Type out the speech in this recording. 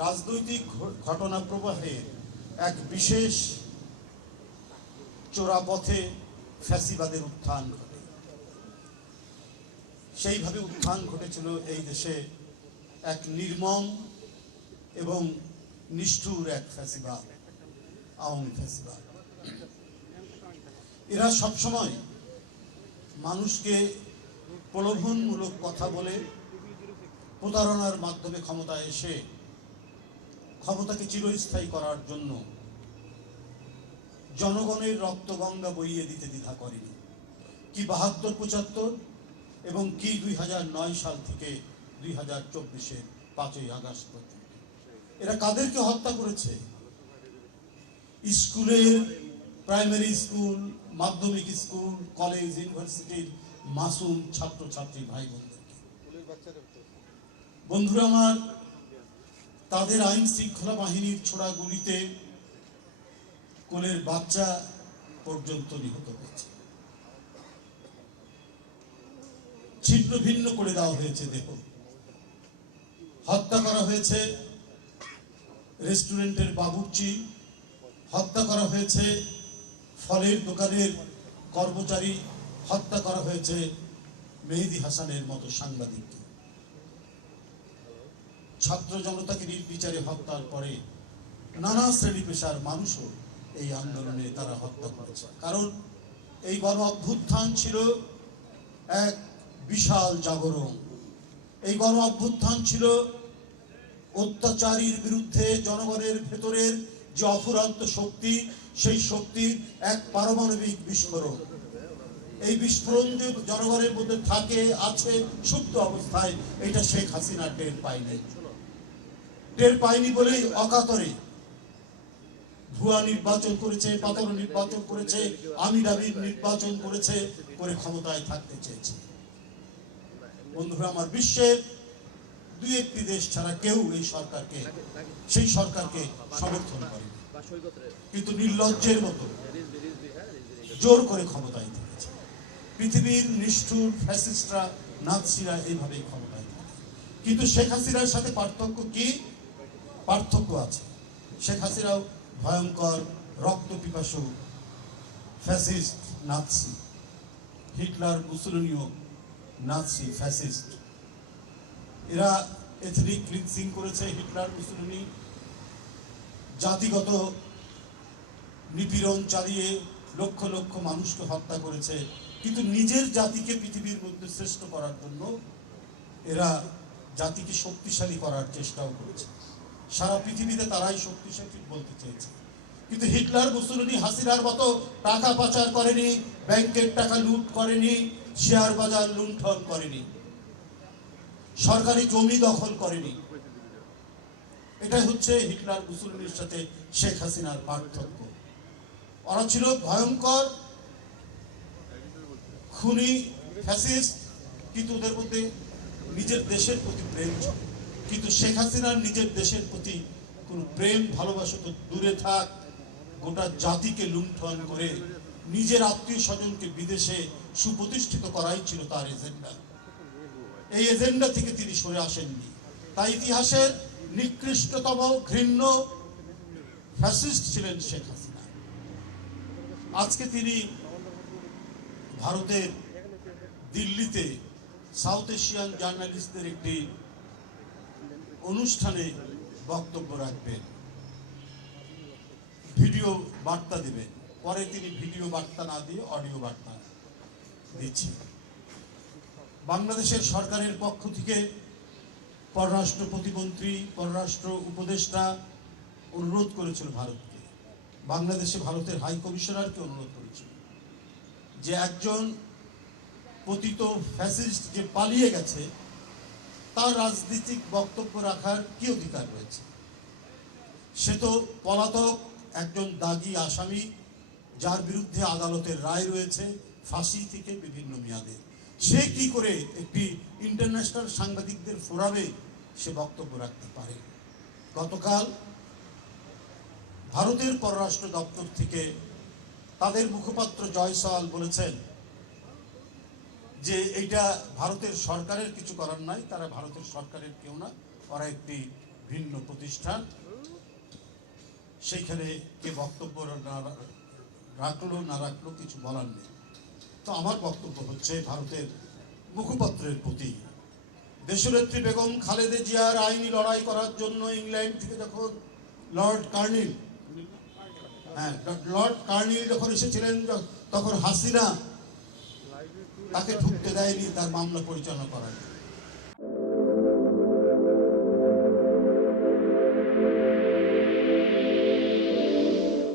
রাজনৈতিক ঘটনা প্রবাহে এক বিশেষ চোরাপথে ফ্যাসিবাদের উত্থান ঘটে। সেইভাবে উত্থান ঘটেছিল এই দেশে এক নির্মম এবং নিষ্ঠুর এক ফ্যাসিবাদ, আওয়ামী ফ্যাসিবাদ। এরা সবসময় মানুষকে প্রলোভনমূলক কথা বলে প্রতারণার মাধ্যমে ক্ষমতায় এসে ক্ষমতাকে চিরস্থায়ী করার জন্য জনগণের রক্তগঙ্গা বইয়ে দিতে দ্বিধা করেনি। কি ৭২-৭৫ এবং কি ২০০৯ সাল থেকে ২০২৪-এর ৫ই আগস্ট পর্যন্ত এরা কাদেরকে হত্যা করেছে? স্কুলের, প্রাইমারি স্কুল, মাধ্যমিক স্কুল, কলেজ, ইউনিভার্সিটির মাসুম ছাত্রছাত্রী ভাই বোনদেরকে। বন্ধুরা আমার, তাদের আইন শৃঙ্খলা বাহিনীর ছোড়া গুলিতে কোলের বাচ্চা পর্যন্ত নিহত হয়েছে। ছিন্ন ভিন্ন করে দেওয়া হয়েছে দেহ। হত্যা করা হয়েছে রেস্টুরেন্টের বাবুর্চি, হত্যা করা হয়েছে ফলের দোকানের কর্মচারী, হত্যা করা হয়েছে মেহেদী হাসানের মতো সাংবাদিককে। ছাত্র জনতাকে নির্বিচারে হত্যার পরে নানা শ্রেণী পেশার মানুষও এই আন্দোলনে তারা হত্যা করেছে। কারণ এই গণ অভ্যুত্থান ছিল এক বিশাল জাগরণ। এই গণ অভ্যুত্থান ছিল অত্যাচারীর বিরুদ্ধে জনগণের ভেতরের যে অফুরন্ত শক্তি, সেই শক্তির এক পারমাণবিক বিস্ফোরণ। এই বিস্ফোরণ যে জনগণের মধ্যে থাকে, আছে সুপ্ত অবস্থায়, এটা শেখ হাসিনা টের পায়নি। টের পায়নি বলেই অকাতরে ভুয়া নির্বাচন করেছে, পাতানো নির্বাচন করেছে, আমিরাবির নির্বাচন করেছে, করে ক্ষমতায় থাকতে চেয়েছে। বন্ধুরা আমার, বিশ্বের ২-১টি দেশ ছাড়া কেউ সেই সরকারকে সমর্থন করে, কিন্তু নির্লজ্জের মতো জোর করে ক্ষমতায় থেকেছে। পৃথিবীর নিষ্ঠুর ফ্যাসিস্টরা, নাৎসিরা এইভাবেই ক্ষমতায় থাকে। কিন্তু শেখ হাসিনার সাথে পার্থক্য কি? পার্থক্য আছে। শেখ হাসিনাও ভয়ঙ্কর রক্ত পিপাসু ফ্যাসিস্ট, নাৎসি। হিটলার, মুসোলিনিও নাৎসি, ফ্যাসিস্ট। এরা এথনিক ক্লিনজিং করেছে। হিটলার, মুসোলিনি জাতিগত নিপীড়ন চালিয়ে লক্ষ লক্ষ মানুষকে হত্যা করেছে, কিন্তু নিজের জাতিকে পৃথিবীর মধ্যে শ্রেষ্ঠ করার জন্য এরা জাতিকে শক্তিশালী করার চেষ্টাও করেছে। সারা পৃথিবীতে তারাই শক্তিশালী বলতে চেয়েছে। কিন্তু হিটলার, মুসোলিনি, হাসিনার মতো টাকা পাচার করেনি, ব্যাংকের টাকা লুট করেনি, শেয়ার বাজার লুণ্ঠন করেনি, সরকারি জমি দখল করেনি। এটাই হচ্ছে হিটলার, মুসোলিনির সাথে শেখ হাসিনার পার্থক্য। ওরা ছিল ভয়ঙ্কর খুনি ফ্যাসিস্ট, কিন্তু ওদের মধ্যে নিজের দেশের প্রতি প্রেম ছিল। কিন্তু শেখ হাসিনার নিজের দেশের প্রতি কোনো প্রেম ভালোবাসা তো দূরে থাক, গোটা জাতিকে লুণ্ঠন করে নিজের আত্মীয় স্বজনকে বিদেশে সুপ্রতিষ্ঠিত করাই ছিল তার এজেন্ডা। এই এজেন্ডা থেকে তিনি সরে আসেননি। তাই ইতিহাসের নিকৃষ্টতম ঘৃণ্য ফ্যাসিস্ট ছিলেন শেখ হাসিনা। আজকে তিনি ভারতের দিল্লিতে সাউথ এশিয়ান জার্নালিস্টদের একটি অনুষ্ঠানে বক্তব্য রাখবেন, ভিডিও বার্তা দেবেন। পরে তিনি ভিডিও বার্তা না দিয়ে অডিও বার্তা দিচ্ছেন। বাংলাদেশের সরকারের পক্ষ থেকে পররাষ্ট্র প্রতিমন্ত্রী, পররাষ্ট্র উপদেষ্টা অনুরোধ করেছিল ভারতকে, বাংলাদেশে ভারতের হাই কমিশনারকে অনুরোধ করেছিল যে একজন পতিত ফ্যাসিস্ট যে পালিয়ে গেছে, তার রাজনৈতিক বক্তব্য রাখার কি অধিকার রয়েছে? সে তো পলাতক একজন দাগী আসামি, যার বিরুদ্ধে আদালতের রায় রয়েছে ফাঁসি থেকে বিভিন্ন মেয়াদে। সে কি করে একটি ইন্টারন্যাশনাল সাংবাদিকদের ফোরামে সে বক্তব্য রাখতে পারে? গতকাল ভারতের পররাষ্ট্র দপ্তর থেকে তাদের মুখপাত্র জয়সওয়াল বলেছেন যে এইটা ভারতের সরকারের কিছু করার নাই, তারা ভারতের সরকারের কেউ না, ওরা একটি ভিন্ন প্রতিষ্ঠান, সেইখানে কে বক্তব্য রাখলো না রাখলো কিছু বলার নেই। তো আমার বক্তব্য হচ্ছে ভারতের মুখপাত্রের প্রতি, দেশনেত্রী বেগম খালেদা জিয়ার আইনি লড়াই করার জন্য ইংল্যান্ড থেকে যখন লর্ড কার্নিল যখন এসেছিলেন, তখন হাসিনা তাকে ঢুকতে দেয়নি তার মামলা পরিচালনা করার।